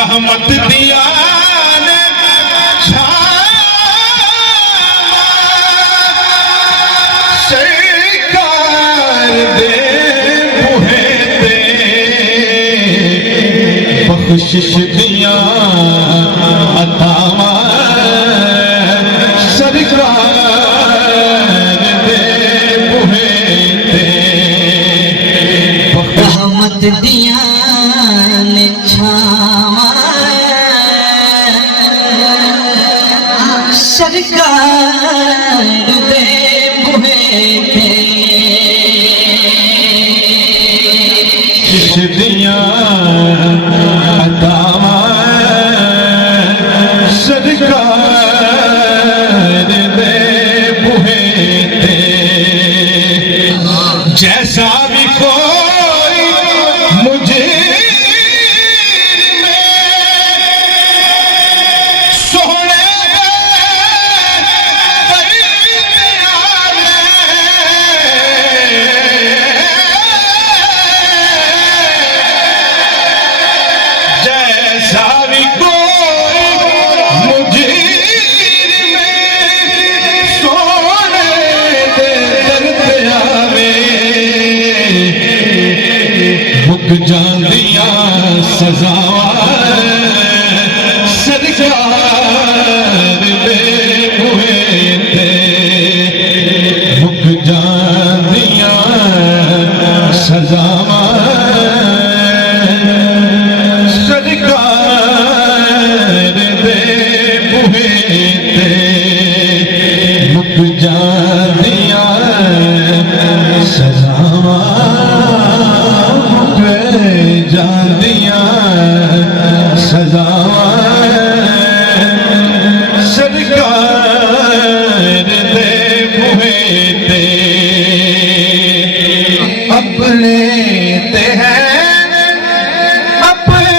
रहमत दिया सरकार दे बुहे दे बख्शिश दिया अतावा सरकार दे बुहे दे रहमत दिया ने छावा सरकार दे बुहे दे किस दिया अतावा सरकार दे बुहे दे जैसा भी कोई मुझे सोने जैसा भी कोई मुझे सोने दे दर्द आवे मुक जांदिया सजावा सरकार दे बुहे ते मुक जांदिया सजावा सरकार दे बुहे ते मुक जांदिया सजावा जादिया सजावा सरकार दे बुहे ते अपने ते हैं अपने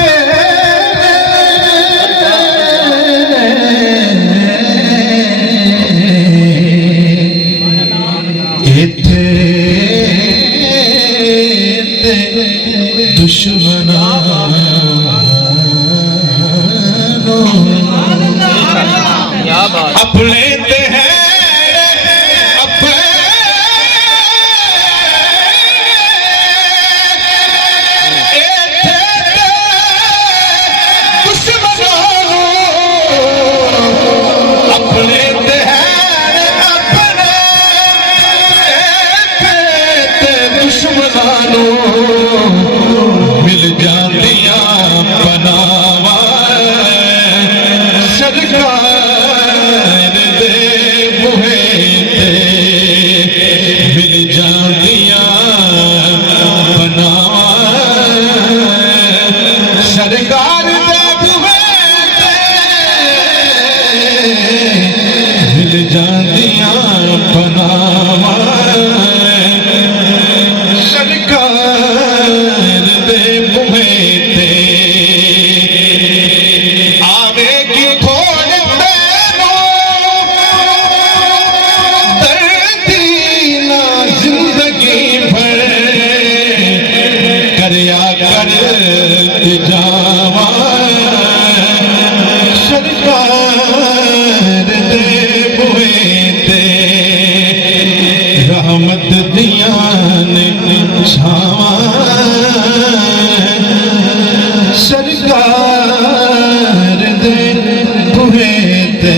इत्थे दुश्मना अपने ते हैं अपने दुश्मना अपने ते हैं अपने दुश्मना मिल जातिया बनावा सरकार दे बुहे ते मिल जातिया बनावा सरकार दे बुहे ते मिल जातिया बनावा सरकार दे बुहे ते आवेगी थोड़े पैरों दर्दी ना जिंदगी भर करया कर जावा सरकार दे बुहे ते रहमत दिया ने छावा सरकार दे बुहे ते